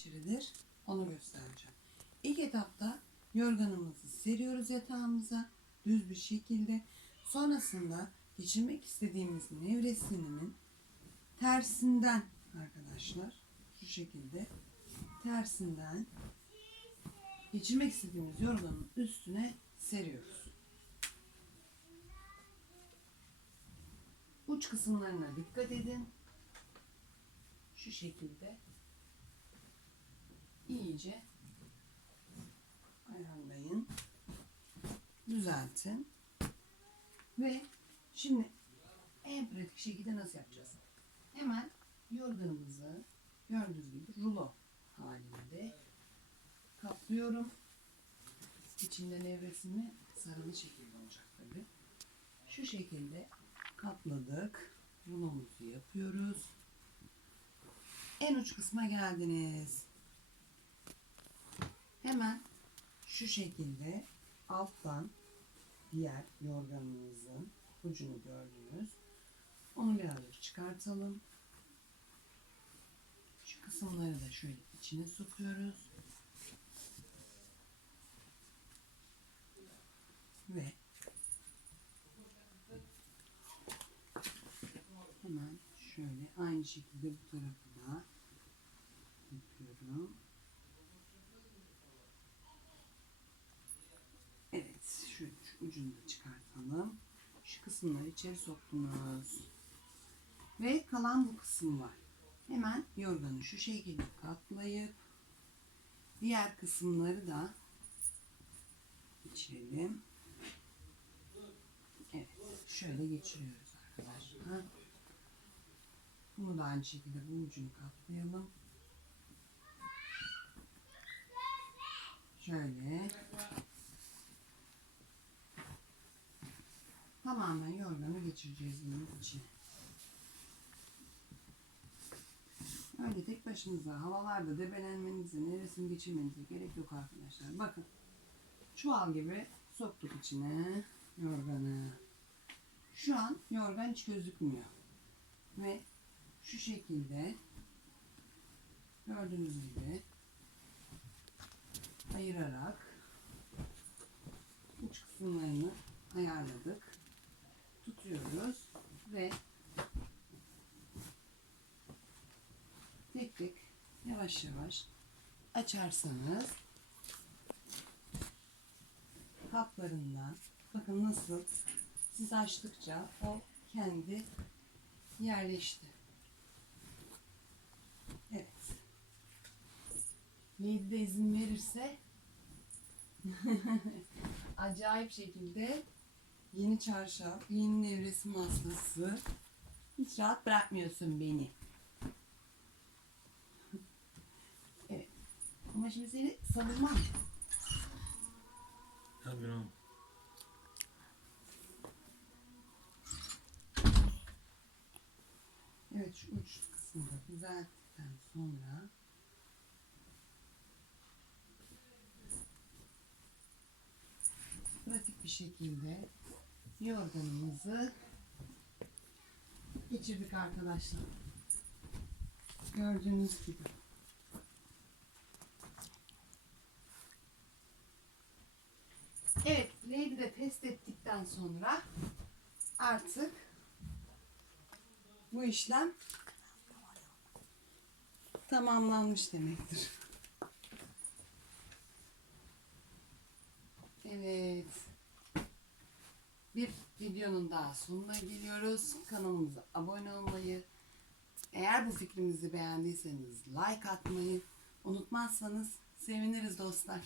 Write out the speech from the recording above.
geçirilir onu göstereceğim. İlk etapta yorganımızı seriyoruz yatağımıza düz bir şekilde. Sonrasında geçirmek istediğimiz nevresiminin tersinden arkadaşlar şu şekilde tersinden geçirmek istediğimiz yorganın üstüne seriyoruz. Uç kısımlarına dikkat edin. Şu şekilde iyice ayarlayın. Düzeltin. Ve şimdi en pratik şekilde nasıl yapacağız? Hemen yorganımızı gördüğünüz gibi rulo halinde kaplıyorum. İçinde nevresimi sarılı şekilde olacak tabi. Şu şekilde kapladık. Rulomuzu yapıyoruz. En uç kısma geldiniz. Hemen şu şekilde alttan diğer yorganımızın ucunu gördünüz. Onu birazcık çıkartalım. Şu kısımları da şöyle içine sokuyoruz. Ve hemen şöyle aynı şekilde bu tarafı da yapıyorum. Evet, şu, şu ucunu da çıkartalım. Şu kısımları içeri soktunuz. Ve kalan bu kısım var. Hemen yorganı şu şekilde katlayıp diğer kısımları da geçirelim. Evet, şöyle geçiriyoruz arkadaşlar. Bunu da aynı şekilde bu ucunu katlayalım. Şöyle. Tamamen yorganı geçireceğiz bunun içine. Öyle tek başınıza havalarda debelenmenize, neresini geçirmenize gerek yok arkadaşlar. Bakın. Çuval gibi soktuk içine yorganı. Şu an yorgan hiç gözükmüyor. Ve şu şekilde gördüğünüz gibi ayırarak uç kısımlarını ayarladık. Tutuyoruz ve tek tek yavaş yavaş açarsanız kaplarından bakın nasıl siz açtıkça o kendi yerleşti. Evet. Lady de izin verirse acayip şekilde yeni çarşaf, yeni nevresim hastası hiç rahat bırakmıyorsun beni. evet. Ama şimdi seni savurmam. Tabii oğlum. Evet şu uç kısmını düzelttikten sonra pratik bir şekilde yorganımızı geçirdik arkadaşlar. Gördüğünüz gibi. Evet, Lady de test ettikten sonra artık bu işlem tamamlanmış demektir. Evet. Bir videonun daha sonuna geliyoruz. Kanalımıza abone olmayı, eğer bu fikrimizi beğendiyseniz like atmayı unutmazsanız seviniriz dostlar.